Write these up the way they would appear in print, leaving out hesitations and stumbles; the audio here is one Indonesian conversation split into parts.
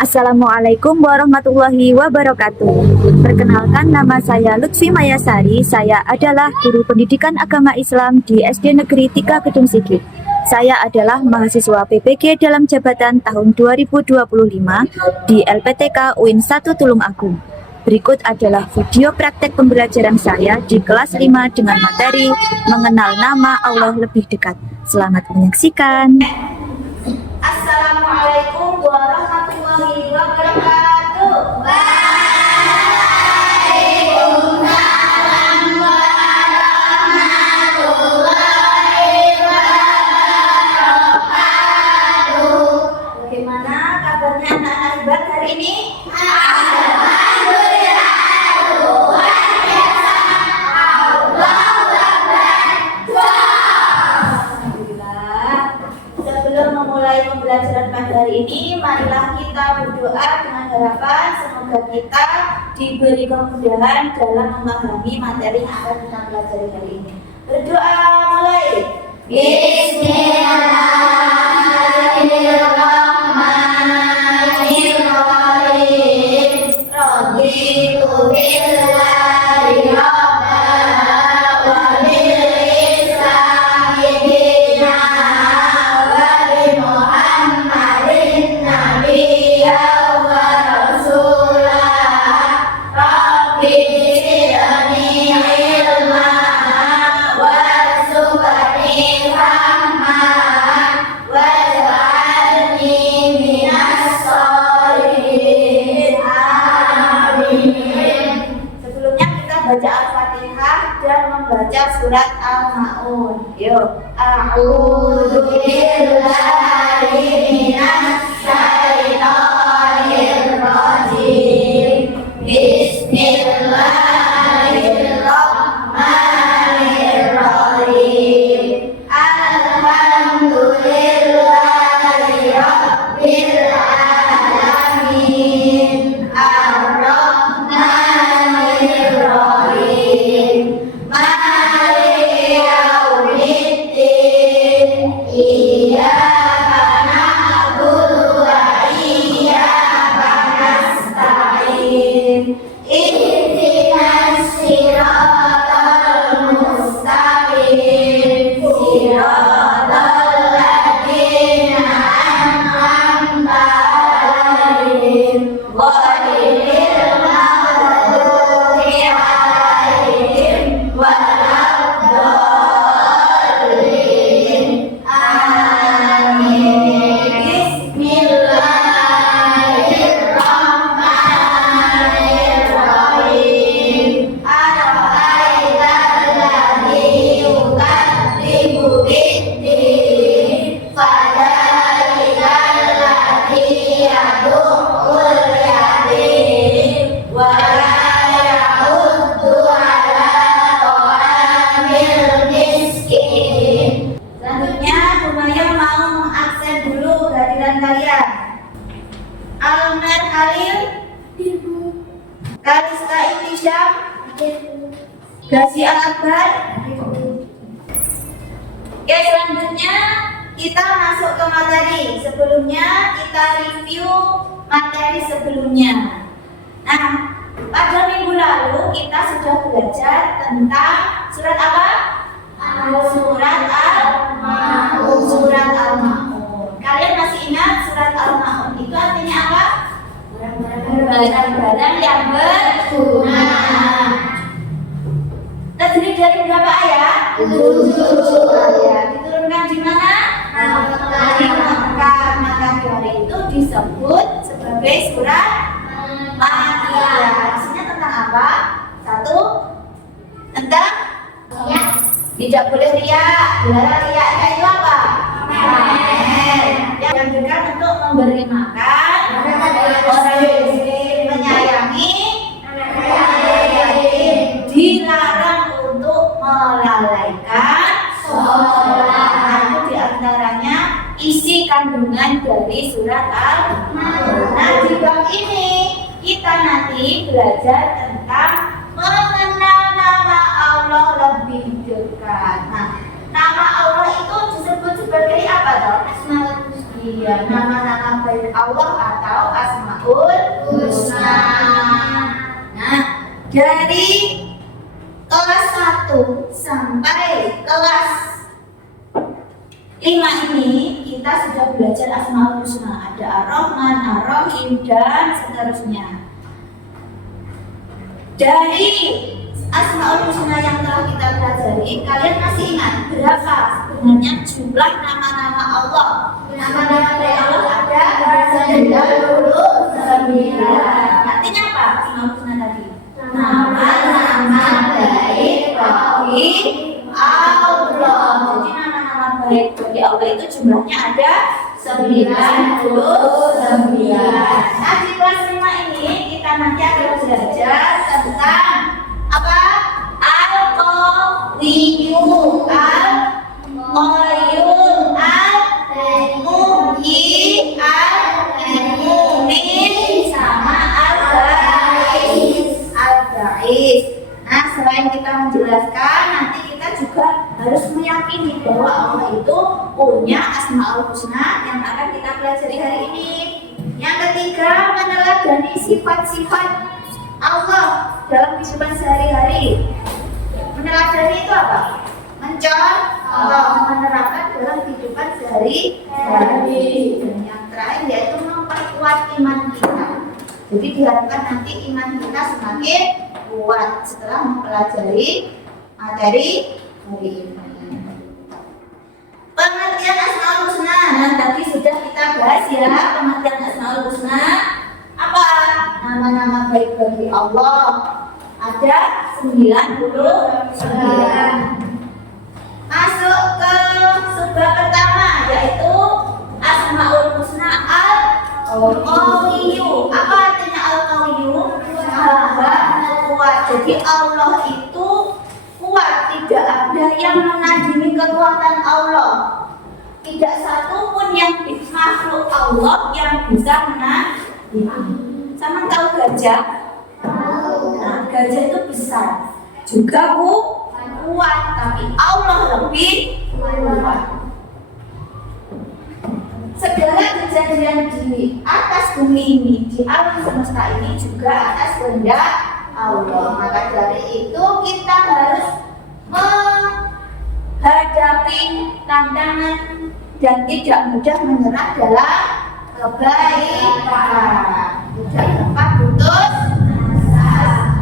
Assalamualaikum warahmatullahi wabarakatuh. Perkenalkan, nama saya Lutfi Mayasari. Saya adalah guru pendidikan agama Islam di SD Negeri 3 Gedung Sigit. Saya adalah mahasiswa PPG dalam jabatan tahun 2025 di LPTK UIN 1 Tulungagung. Berikut adalah video praktek pembelajaran saya di kelas 5 dengan materi mengenal nama Allah lebih dekat. Selamat menyaksikan. Assalamualaikum warahmatullahi wabarakatuh. Waalaikumsalam warahmatullahi wabarakatuh. Bagaimana kabarnya anak-anak hebat hari ini? Alhamdulillah, luar biasa. Allahu Akbar. Alhamdulillah. Sebelum memulai pembelajaran pada hari ini, marilah kita berdoa dengan harapan semoga kita diberi kemudahan dalam memahami materi yang akan kita pelajari hari ini. Berdoa mulai. Bismillahirrahmanirrahim. Raditu billahi rabban wa bil islami dinan wa bi Muhammadin nabiyyan wa rasulah. Rabbi zidni ilman warzuqni fahman waj'alni minas sholihin. Amin. Sebelumnya kita baca Al-Fatihah dan membaca surat Al-Ma'un. Yuk. A'udzu billahi minas syaitonir rajim. Bismillahirrahmanirrahim. Alhamdulillahi rabbil alamin. Ar-Rahmanir-Rahim. Maliki yaumiddin. Iyyaka na'budu wa iyyaka nasta'in. Ihdinas siratal mustaqim. Siratal ladzina an'amta 'alaihim ghairil maghdubi 'alaihim waladdallin. Amin. Bismillahirrahmanirrahim. Ara'aital ladzi yukadzibu bid-din. Fadzalikal ladzi yad'ul yatim wa la yahuddu 'ala ta'amil miskin. Selanjutnya, Bu Maya mau mengaksen dulu kehadiran kalian. Almer Khalil, Kalista Ihtisham, Gazi Al-Akbar. Oke, selanjutnya kita masuk ke materi. Sebelumnya kita review materi sebelumnya. Nah, pada minggu lalu kita sudah belajar tentang surat apa? Surat Al-Ma'un. Surat Al-Ma'un. Kalian masih ingat surat Al-Ma'un itu artinya apa? Barang-barang yang berguna. Terdiri dari berapa ayat? 7 ayat. Diturunkan di mana? Di Makkah. Maka dari itu disebut sebagai surat Makkiyah. Isinya tentang apa? Satu, tentang tidak boleh riak. Dilarang riaknya itu apa? Yang dianjurkan untuk memberi makan orang miskin, menyayangi dilarang untuk melalaikan sholat. Itu diantaranya isi kandungan dari surat Al-Ma'un. Nah, di bab ini kita nanti belajar tentang mengenal nama Allah lebih dekat. Nah, nama Allah itu disebut sebagai apa toh? Iya, nama-nama baik Allah atau asma Asmaul Husna. Nah, dari kelas 1 sampai kelas 5 ini kita sudah belajar Asmaul Husna. Ada Ar-Rahman, Ar-Rahim, dan seterusnya. Dari Asmaul Husna yang telah kita pelajari, kalian masih ingat berapa sebenarnya jumlah nama-nama Allah? Nama-nama dari Allah ada 99. Artinya apa Asmaul Husna tadi? Nama-nama baik bagi Allah. Jadi nama-nama baik bagi Allah itu jumlahnya ada 99. Nah, di kelas 5 ini kita nanti akan belajar tentang apa? Al-Qawiyyum, Al-Qayyum, Al-Muhyi, Al-Mumin, sama Al-Ba'is. Al-Ba'is. Nah, selain kita menjelaskan, nanti kita juga harus meyakini bahwa Allah itu punya Asmaul Husna yang akan kita pelajari hari ini. Yang ketiga, meneladani sifat-sifat Allah dalam kehidupan sehari-hari. Meneladani itu apa? Mencontoh, menerapkan dalam kehidupan sehari-hari. Dan yang terakhir yaitu memperkuat iman kita. Jadi diharapkan nanti iman kita semakin kuat setelah mempelajari materi hari ini. Pengertian Asmaul Husna. Nah, tadi sudah kita bahas ya pengertian Asmaul Husna. Apa? Nama-nama baik bagi Allah ada 99. Masuk ke subbab pertama yaitu Asmaul Husna Al-Qawiyyum. Apa artinya Al-Qawiyyum? Maha kuat. Jadi Allah itu kuat, tidak ada yang menandingi kekuatan Allah. Tidak satu pun yang makhluk Allah yang bisa menandingi. Sama tahu gajah? Nah, gajah itu besar, juga kuat, tapi Allah lebih kuat. Segala kejadian di atas bumi ini, di alam semesta ini juga atas kehendak Allah. Maka dari itu kita harus menghadapi tantangan dan tidak mudah menyerah dalam kebaikan. Tidak dapat putus asa.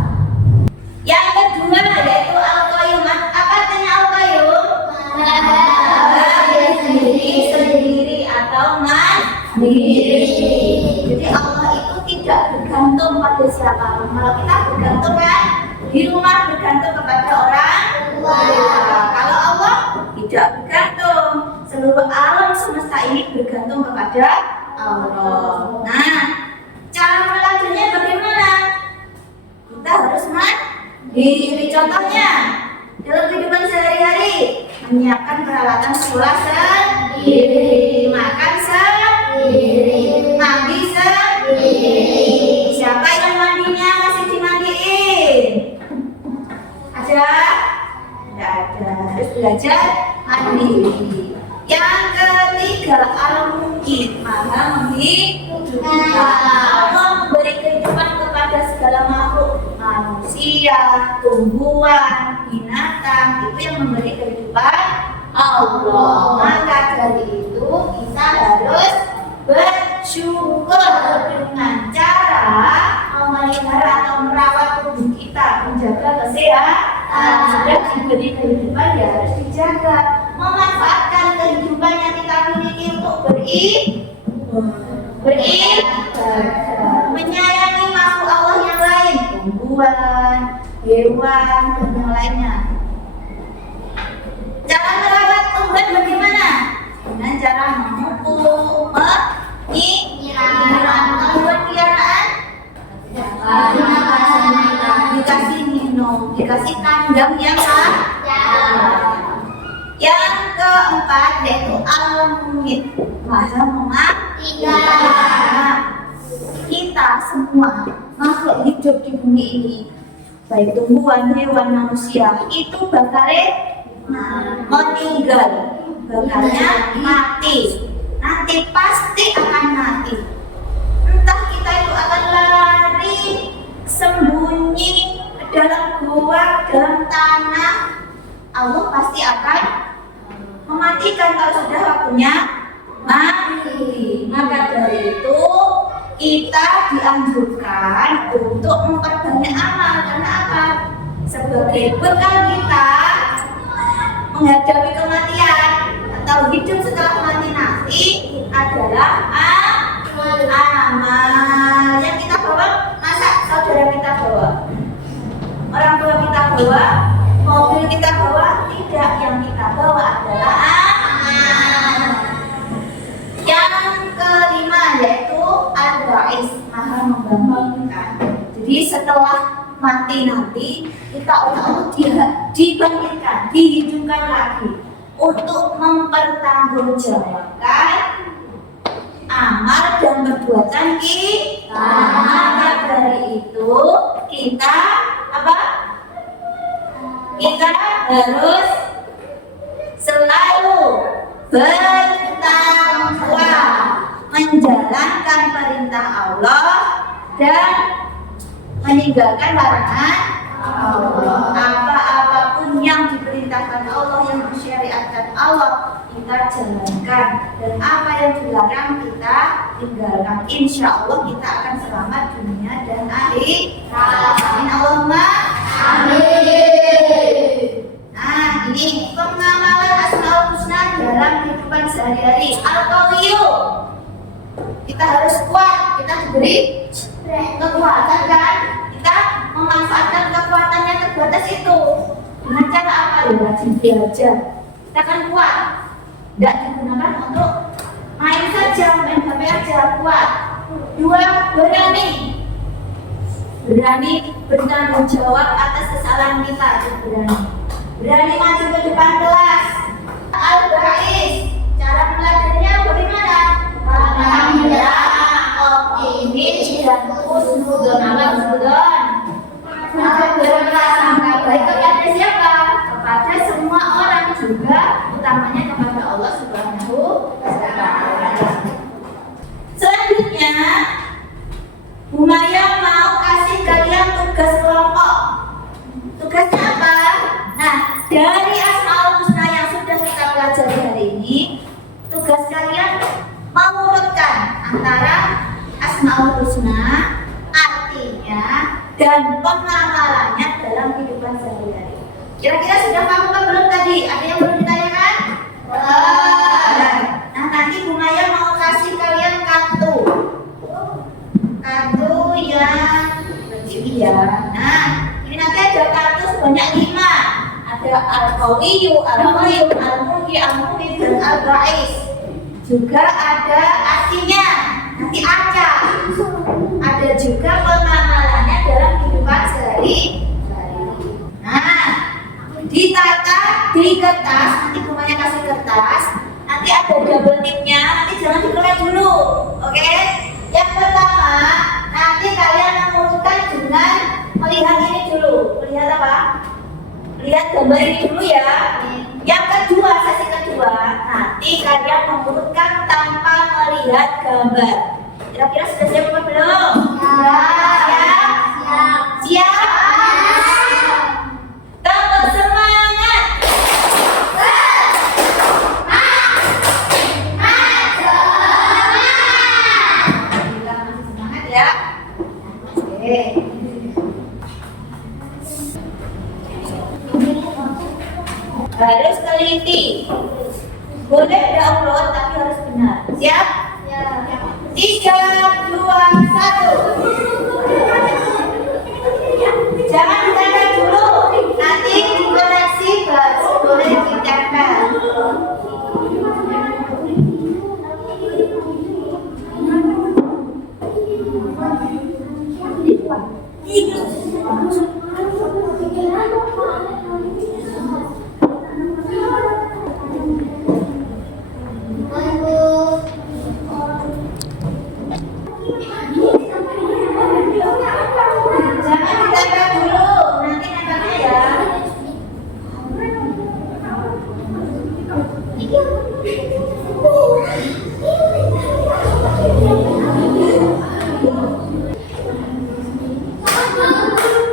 Yang kedua yaitu Al-Qayyum. Apa artinya Al-Qayyum? Sendiri atau mandiri. Jadi Allah itu tidak bergantung pada siapa. Kalau kita bergantung kan di rumah bergantung kepada orang tua. Kalau Allah tidak bergantung. Seluruh alam semesta ini bergantung kepada Allah. Nah, cara melakukannya bagaimana? Kita harus mandiri. Contohnya dalam kehidupan sehari-hari, menyiapkan peralatan sekolah sendiri, makan sendiri, mandi sendiri. Siapa yang mandinya masih dimandiin? Ada? Tidak ada. Harus belajar mandiri. Yang ketiga, Al-Muhyi, Maha menghidupkan. Allah memberi kehidupan kepada segala makhluk, manusia, tumbuhan, binatang, itu yang memberi kehidupan Allah. Maka dari itu kita harus bersyukur dengan cara memelihara atau merawat tubuh kita, menjaga kesehatan. Sudah diberi kehidupan ya harus dijaga, memanfaatkan kehidupan yang kita miliki untuk beribadah, menyayangi makhluk Allah yang lain, tumbuhan, hewan, dan yang lainnya. Cara merawat tumbuhan bagaimana? Dengan cara memupuk, menyiram. Tumbuhan piaraan dikasih minum, dikasih kandang yang yang keempat yaitu Al-Mumit, Maha mematikan. Kita semua makhluk hidup di bumi ini, baik tumbuhan, hewan, manusia, itu bakarnya meninggal, bakarnya mati. Nanti pasti akan mati. Entah kita itu dalam gua, dalam tanah, Allah pasti akan mematikan kalau sudah waktunya mati. Maka dari itu kita dianjurkan untuk memperbanyak amal. Karena apa? Sebagai bekal kita menghadapi kematian atau hidup setelah mati nanti adalah amal yang kita bawa. Masa saudara kita bawa, orang tua kita bawa, mobil kita bawa? Tidak, yang kita bawa adalah amal. Yang kelima yaitu al-ba'is, maha membangkitkan. Jadi setelah mati nanti kita oleh Allah dibangkitkan, dihidupkan lagi untuk mempertanggungjawabkan amal dan perbuatan kita. Maka dari itu kita apa? Kita harus selalu bertakwa, menjalankan perintah Allah dan meninggalkan larangan Allah. Apa-apapun yang diperintahkan Allah, yang disyariatkan Allah, kita jalankan, dan apa yang dilarang kita tinggalkan. Insya Allah kita akan selamat dunia dan akhirat. Amin Allahumma amin. Nah, ini pengamalan Asmaul Husna dalam kehidupan sehari-hari. Al-Qawiyyu, kita harus kuat, kita diberi kekuatan kan? Kita memanfaatkan kekuatan yang terbatas itu dengan cara apa? Ya rajin belajar. Kita akan kuat, tidak digunakan untuk main saja, main HP aja. Kuat. Dua, berani bertanggung jawab atas kesalahan kita. Berani maju ke depan kelas. Al-Ba'is, cara belajarnya bagaimana? Alhamdulillah, optimis dan husnudon. Berprasangka baik kepada siapa? Kepada semua orang, juga utamanya kepada Allah Subhanahu wa Ta'ala. Selanjutnya, Bu Maya mau kasih kalian tugas kelompok. Tugasnya apa? Nah, dari Asmaul Husna yang sudah kita pelajari hari ini, tugas kalian mengurutkan antara Asmaul Husna, artinya, dan pengamalannya dalam kehidupan sehari-hari. Kira-kira sudah paham apa belum tadi? Ada yang belum ditanyakan? Nah, nanti Bu Maya mau kasih kalian kartu yang berdiri ya. Nah, ini nanti ada kartu sebanyak 5. Ada Al-Qawiyyu, Al-Muhyi, Al-Muhyi, dan Al-Ba'is. Juga ada artinya, nanti acak. Ada juga pengamalannya dalam kehidupan sehari-hari. Nah, ditata di kertas, nanti rumahnya kasih kertas. Nanti ada double tipnya, nanti jangan dikeluar dulu, oke? Yang pertama, nanti kalian mengurutkan dengan melihat ini dulu. Melihat apa? Lihat gambar ini dulu ya. Yang kedua, sesi kedua, nanti kalian mengurutkan tanpa melihat gambar. Kira-kira sudah siap apa belum? Siap? Tambah semangat. Kita masih semangat ya. Oke. Harus teliti. Boleh download tapi harus benar. Siap? 3, 2, 1. Jangan ditanda dulu. Nanti dikoreksi boleh ditempel.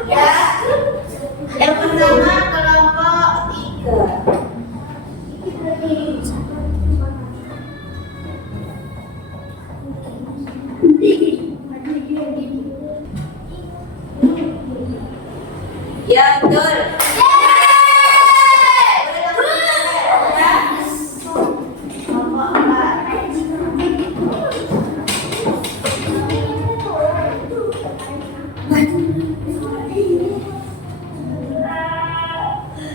Ya, betul. Kelompok 4.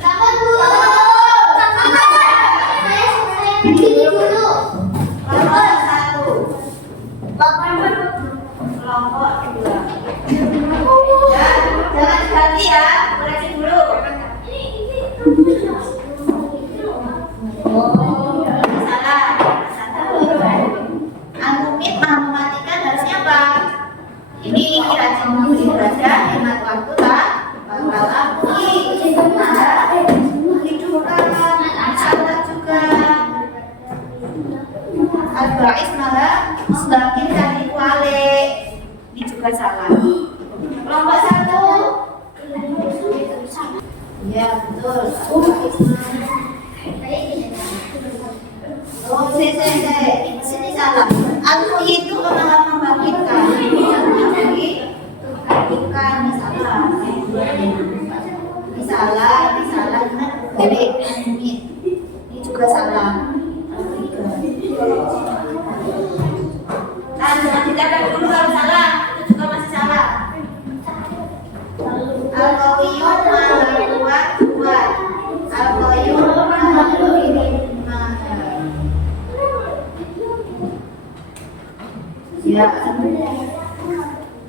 Kapan dulu? Saya ini dulu. Kelompok 1. Bapak. Kelompok 2. Ya, jangan ganti ya. Koreksi dulu. Salah. Al-Mumit mematikan harusnya apa? Ini rajin beribadah, hemat waktu tak bakal akui. Menghidupkan, salah juga. Al-Ba'is malah sebagian dari kuali. Ini juga salah. Kelompok 1. Ya betul. Oh, sini salah. Al-Muhyi itu orang membangkitkan. Al-Muhyi membangkitkan, salah. Ini salah, benar. Balik. Ini juga salah. Nah, jangan dicatat dulu kalau salah. Itu juga masih salah. Al-Qawiyyum kuat. Al-Qayyum ya.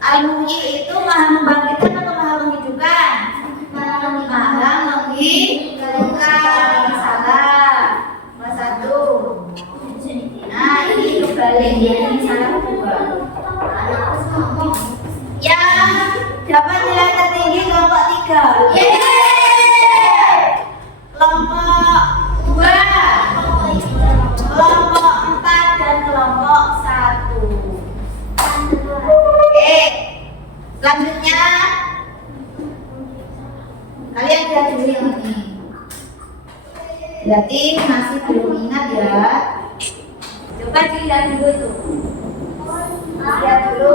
Al-Muhyi itu maha membangkitkan atau maha menghidupkan? Maha menghidupkan. Salah. Nomor 1. Nah, ini kebalik. Ini salah 2. Yang dapat nilai tertinggi kelompok 3. Kelompok 2, kelompok 4 dan kelompok 1. Oke, selanjutnya kalian lihat dulu yang ini. Berarti masih belum ingat ya. Coba dilihat dulu itu. Lihat dulu.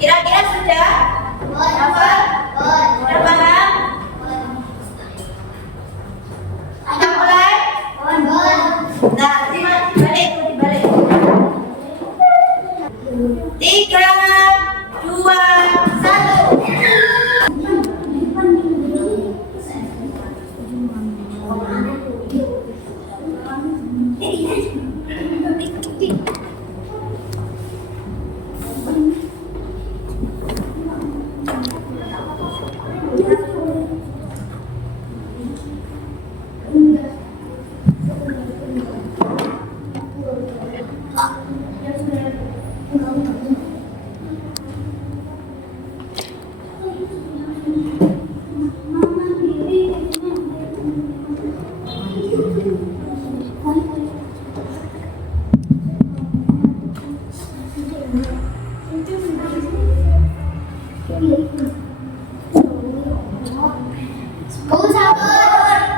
Kira-kira sudah? Apa? Sudah paham? Kita mulai? Nah, dibalik. 3, 2, 1.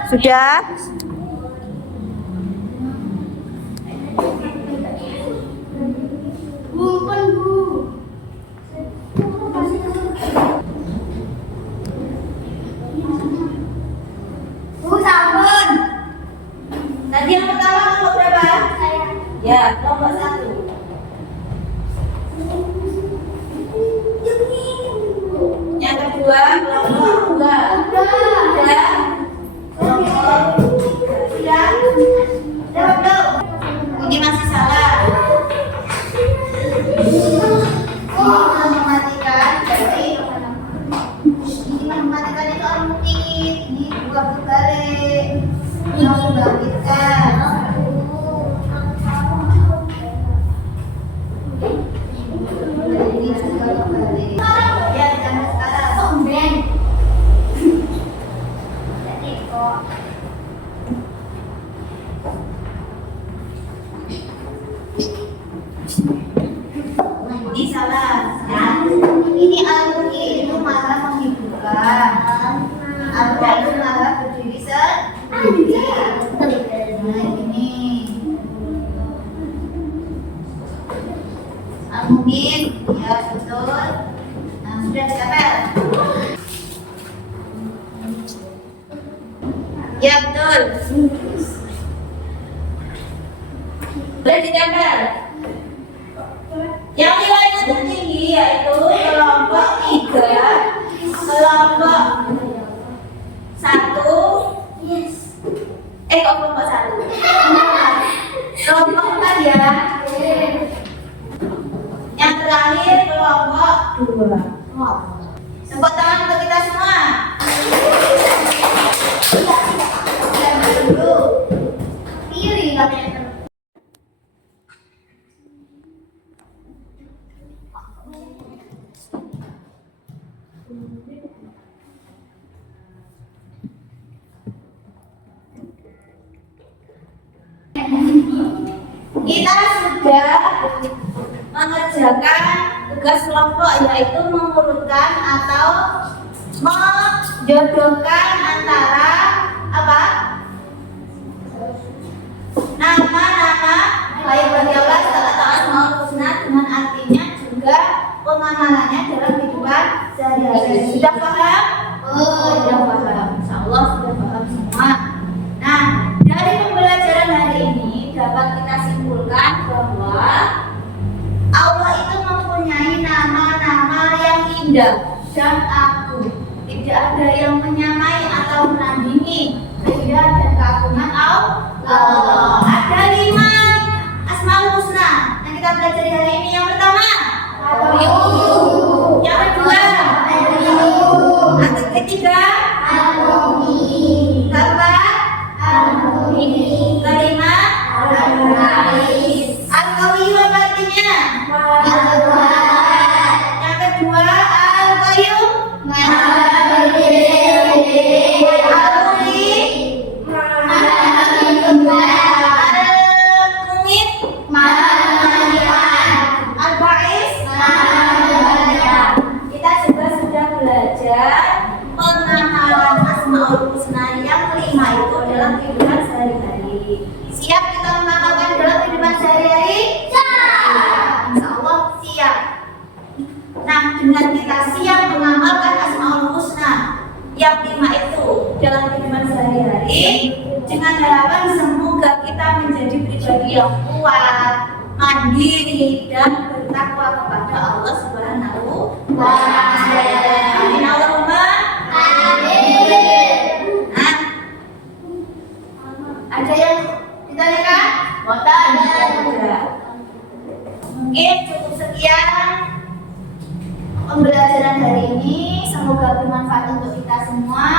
Sudah? Sampun. Tadi yang pertama kelompok berapa? Ya, kelompok 1. Yang kedua kelompok 2. Sudah? Sudah? Belum? Ini masih salah. Mematikan berarti mematikan itu al-muqit. Ini 2 berbalik. Yang membangkitkan. Ini juga berbalik. Ya, jangan sekarang. Jadi kok ini salah ya. Ini al-muqit itu malah menghidupkan. Al-muqit itu malah berdiri sendiri. Nah ini al-muqit ya Sudah ditempel? Ya betul. Sudah ditempel. Yang nilainya tertinggi yaitu kelompok 3, kelompok 1. Kok kelompok 1? Kelompok 4 ya. Yang terakhir kelompok 2. Tepuk tangan untuk kita semua. Dulu. Kiri katanya. Kita sudah mengerjakan tugas kelompok, yaitu mengurutkan atau menjodohkan antara apa? Nama-nama baik bagi Allah atau Asmaul Husna dengan artinya juga pengamalannya dalam kehidupan sehari-hari. Sudah paham? Sudah paham. Insyaallah sudah paham semua. Nah, dari pembelajaran hari ini dapat kita simpulkan bahwa Allah itu mempunyai nama-nama yang indah dan agung. Tidak ada yang menyamai atau menandingi keindahan dan keagungan Allah. Ada 5 Asmaul Husna yang kita pelajari hari ini. Yang pertama, yang kedua, yang ketiga, keempat, kelima, Al-Qawiyyu apa artinya? Yang kedua, Al-Qayyum, Al-Muhyi, Al-Mumit, Al-Ba'is. Kita juga sudah belajar pengamalan Asmaul Husna yang 5 itu dalam kehidupan sehari-hari. Siap kita mengamalkan dalam kehidupan sehari-hari? Siap. Insyaallah siap. Nah, dengan kita siap mengamalkan Asmaul Husna yang 5 itu dalam kehidupan sehari-hari, dengan harapan semoga kita menjadi pribadi yang kuat, mandiri, dan bertakwa kepada Allah Subhanahu wa Ta'ala. Amin Allahumma amin. Nah, ada yang ditanyakan? Ada. Mungkin cukup sekian pembelajaran hari ini. Semoga bermanfaat untuk kita semua.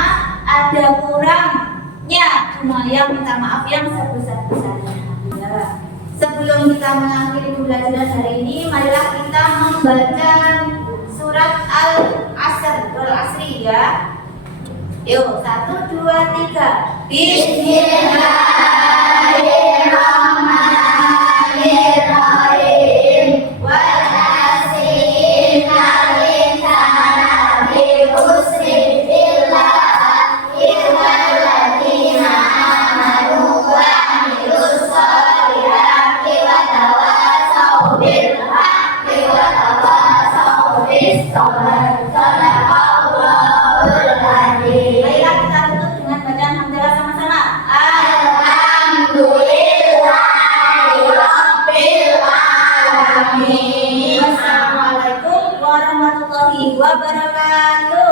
Ada kurangnya, cuma yang minta maaf yang sebesar-besarnya. Ya. Sebelum kita mengakhiri pembelajaran hari ini, marilah kita membaca surat Al-Asr, Al-Asri ya. Yuk, 1, 2, 3. Bismillahirrahmanirrahim. Wal 'asri innal insana lafi khusr illa illalladzina amanu wa 'amilus sholihati wa tawassaw bil haqqi wa tawassaw bis sabr. Shadaqallahul adzim. Baiklah, kita tutup dengan bacaan hamdalah sama-sama. Alhamdulillahirabbil alamin. Wassalamualaikum warahmatullahi wabarakatuh.